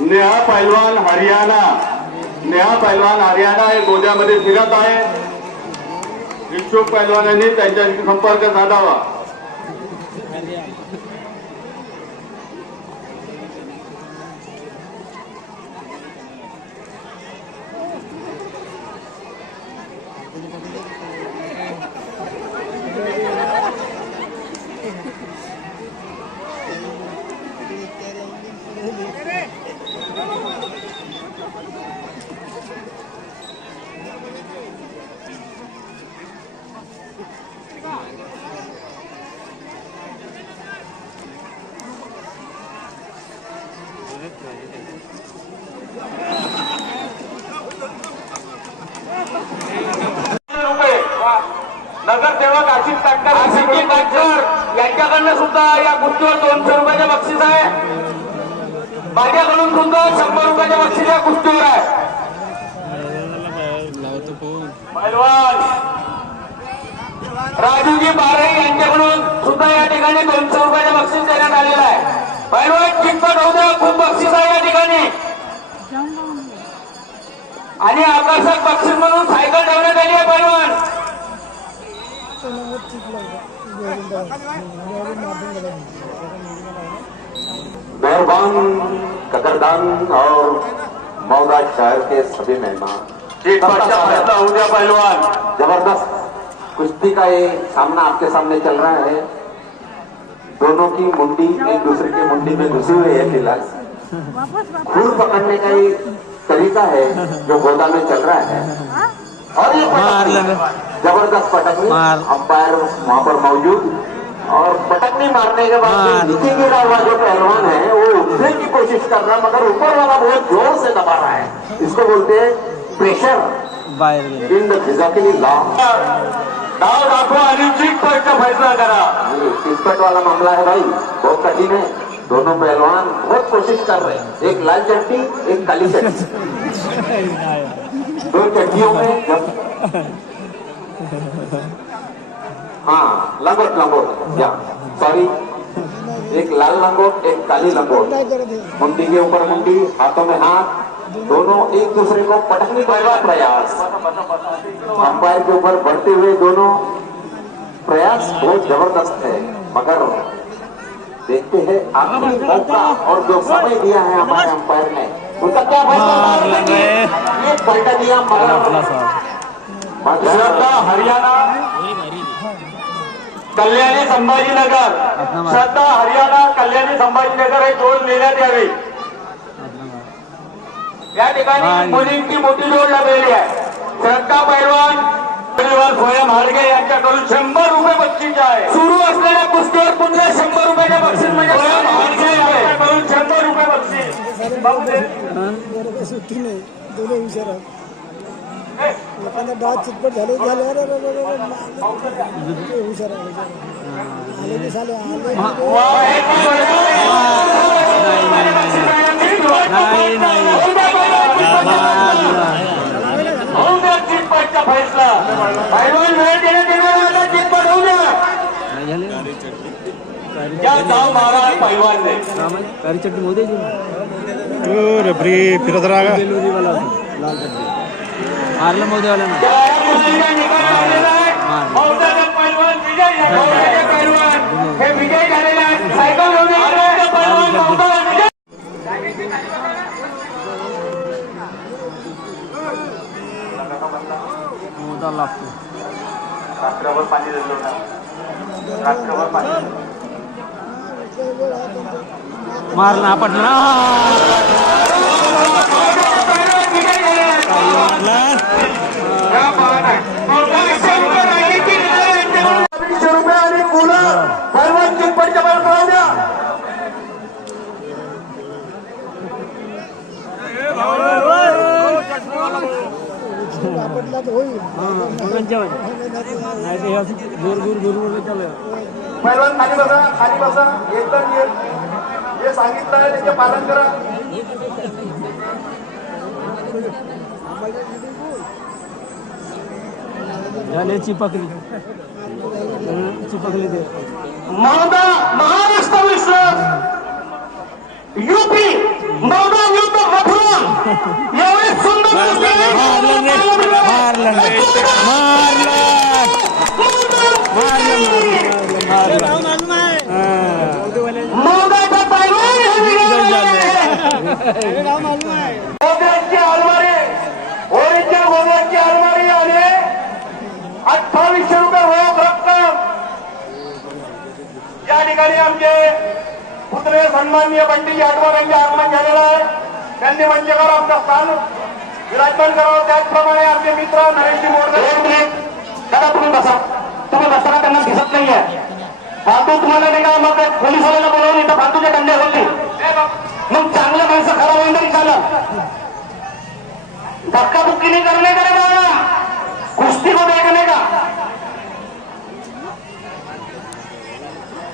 नेहा पैलवान हरियाणा. नेहा पैलवान हरियाणा हे गोद्यामध्ये फिरत आहे. इच्छुक पैलवानांनी त्यांच्याशी संपर्क साधावा रुपये नगरसेवक आशिष ताटकर आशिष ताटकर यांच्याकडनं सुद्धा या गोष्टीवर दोनशे रुपयाचे बक्षीस आहे. माझ्याकडून सुद्धा शंभर रुपयाच्या वर्षीच्या गोष्टीवर कुस्तीवर आहे. पैलवान. राजूजी बारे यांच्याकडून सुद्धा या ठिकाणी दोनशे रुपयाचे बक्षीस देण्यात आलेलं आहे. पैलवान चिकपट होऊ द्या खूप बक्षीस आहे या ठिकाणी. आणि आकर्षक बक्षीस म्हणून सायकल ठेवण्यात आली आहे पैलवान. मेहरबान कदरदान और मौदा शहर के सभी मेहमान। होऊ ज़बरदस्त कुश्ती का ये सामना आपके सामने चल रहा है। दोनों की मुंडी एक दूसरे की मुंडी में घुसी हुई है फ़िलहाल खून पकड़ने का ये तरीका है जो गोदा में चल रहा है। और ये ज़बरदस्त पटकनी अंपायर वहाँ पर मौजूद। और बटन पटकनी मारने के बाद जो नीचे गिरा हुआ जो पहलवान है वो उठने की कोशिश कर रहा है मगर ऊपर वाला बहुत ज़ोर से दबा रहा है। इसको बोलते हैं प्रेशर इन द फिजिकली लॉ डाव दाखवा आणि चिटपटचा फैसला करा। टिकट वाला मामला है भाई बहुत कठिन है। दोनों पहलवान बहुत कोशिश कर रहे हैं। एक लाल चट्टी एक काली चट्टी दो चट्टियों में जब हाँ लंगोट लंगोट। या सॉरी एक लाल लंगोट एक काली लंगोट। मुंडी के ऊपर मुंडी हाथों में हाथ दोनों एक दूसरे को पटकने का प्रयास। अंपायर के ऊपर बढ़ते हुए दोनों प्रयास बहुत ज़बरदस्त है मगर देखते हैं आखिरी मौका और जो समय दिया है हमारे अंपायर ने। उनका क्या फैसला ये पलटा दिया मगर हरियाणा कल्याणी संभाजीनगर. श्रद्धा हरियाणा कल्याणी संभाजीनगर हे दोन नेण्यात यावे. या ठिकाणी मुलींची मोठी जोड लागलेली आहे. श्रद्धा पैलवान पैलवान स्वयं हाडगे यांच्याकडून शंभर रुपये बक्षीस आहे. सुरू असलेल्या कुस्तीवर पुन्हा शंभर रुपयाचे बक्षीस म्हणजे स्वयं हाडगे यांच्याकडून शंभर रुपये बक्षीस. एखादा डाव चितपट झाले झाले अरे हुशार. आले की आले नाही नाही फैसला होऊ द्या झाले मोदी रबरी फिरत राहा. लाल चटणी मारलं मोदीवाला ना मोदा लागतो. रात्रभर पाणी दिलं. रात्रभर पाणी मारला आपटला दीडशे रुपये आणि कूलर पैलवान चिटपटच्या बाहेर पळवू द्या आपटला तर होईल नाही ते असं जोर जोर जोर जोर चालू. पैलवान खाली बसा खाली बसा. एकदम ये जे सांगितलं आहे त्याचे पालन करा. झाले चिपकली. हं, चिपकली ते. गोदरेजची अलमारी आणि अठ्ठावीसशे रुपये रोख रक्कम या ठिकाणी आमचे पुत्र सन्माननीय पंडितजी आठवण यांचे आगमन झालेलं आहे त्यांनी म्हणजे आमचं स्थान विराजमान करावं त्याचप्रमाणे आमचे मित्र नरेशजी मोरगे दादा तुम्ही बसा. तुम्ही बसताना त्यांना दिसत नाहीये. फालतू तुम्हाला नाही का मग पोलिसांना बोलवून इथं फालतूचे दंडे होते मग चांगलं माणसं खराब होईल तरी चालत धक्काबुक्की नहीं करने का बाबा कुस्ती होते का नाही का?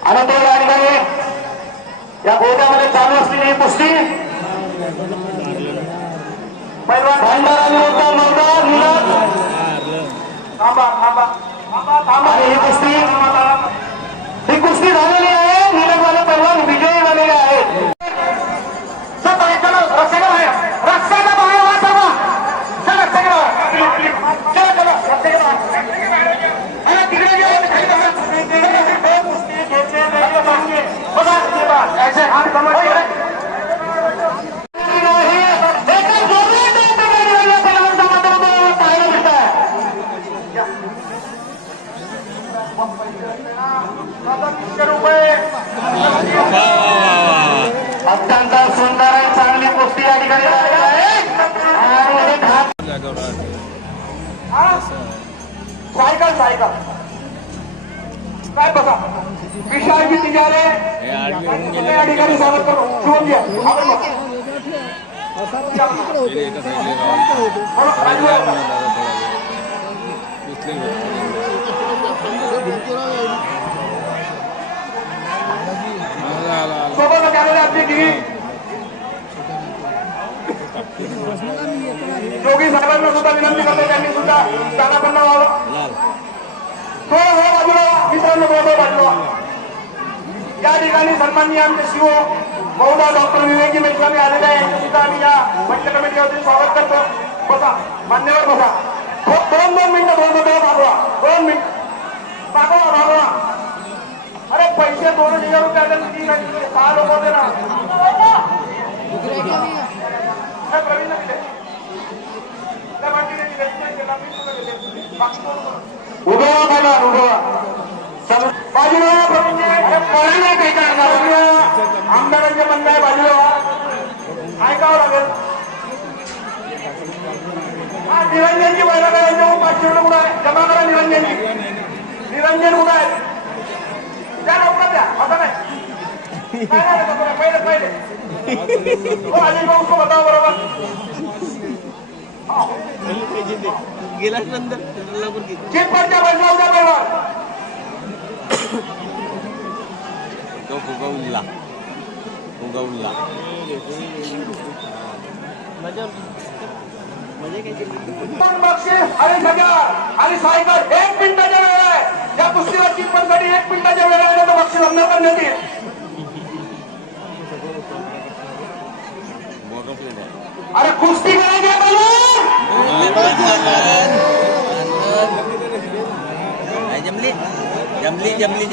आणि ते या ठिकाणी या गोद्यामध्ये चालू असलेली ही कुस्ती पैलवान भांडारा निवडता नवदा निलाद थांबा थांबा थांबा थांबा आणि ही कुस्ती ही कुस्ती झालेली आहे निलगवाले पैलवान विजयी झालेले आहेत सब आहे, चलो रस्त्याला बाहेर रस्त्याला बाहेर वा सर्व चल रस्त्याला बाहेर चलो चलो रस्त्याला बाहेर अरे तिकडे गेलो खाली बसा. हे कुस्ती घेतले नाही पाहिजे. बघा, ते बघा. ऐसे हात कमर के. नाही. एका जोरात डोकं मारलेलं पहिलवान समाजामध्ये पाहायला मिळतंय. आता तीनशे रुपये अत्यंत सुंदर आणि चांगली कुस्ती या ठिकाणी झालेली आहे आणि हा? सायकल सायकल काय बघा? विशालजी तिजारे या ठिकाणी स्वागत करू. शुभम घ्या. आपण साहेबांना सुद्धा विनंती करतो त्यांनी सुद्धा स्थानापन्न व्हावं हो हो बाजूला मित्रांनो हो, हो, बोलतो बाजूला या ठिकाणी सन्माननीय आमचे शिव बहुधा डॉक्टर विवेकी मेश्वामी आलेले आहे यांचं सुद्धा आम्ही या मंच कमिटीवरती स्वागत करतो. बसा मान्यवर बसा. हो, दोन दोन मिनिटं दोन मिनिटं मागवा दोन मिनिट. मागवा मागवा अरे पैसे दोन हजार रुपये आले ना, सहा लोक होते ना हे प्रवीणला दिले. त्या बाकीने दिले, ते दिले, मी सुद्धा दिले. बाकी कोण कोण? उभं राहा बघा, बाजूला काही करणार. आमदारांचे म्हणणं आहे बाजूला ऐकावं लागेल. हा निरंजनची काय पाचशे रुपये कुठं आहे? जमा करा निरंजनची. निरंजन कुठं आहे? लवकर द्या. असं नाही. पहिले पहिले. हो, भाऊ बरोबर. हो. गेलाच नंतर. तो फुगवला. फुगवला. पण बक्षीस आणि हजार आणि सायकल एक मिनिटाच्या वेळ आहे. या कुस्तीला चिटपटसाठी एक मिनिटाच्या वेळ आहे तर बक्षीस अंतर करण्यात येईल.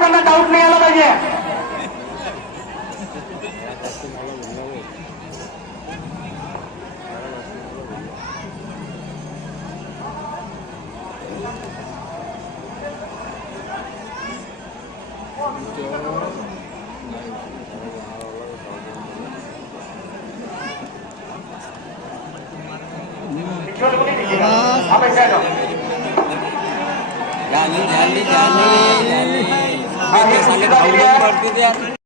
लोकांना डाऊट नाही यायला पाहिजे हा पैसा आहे तो. झाली झाली झाली झाली हा, ही कुस्ती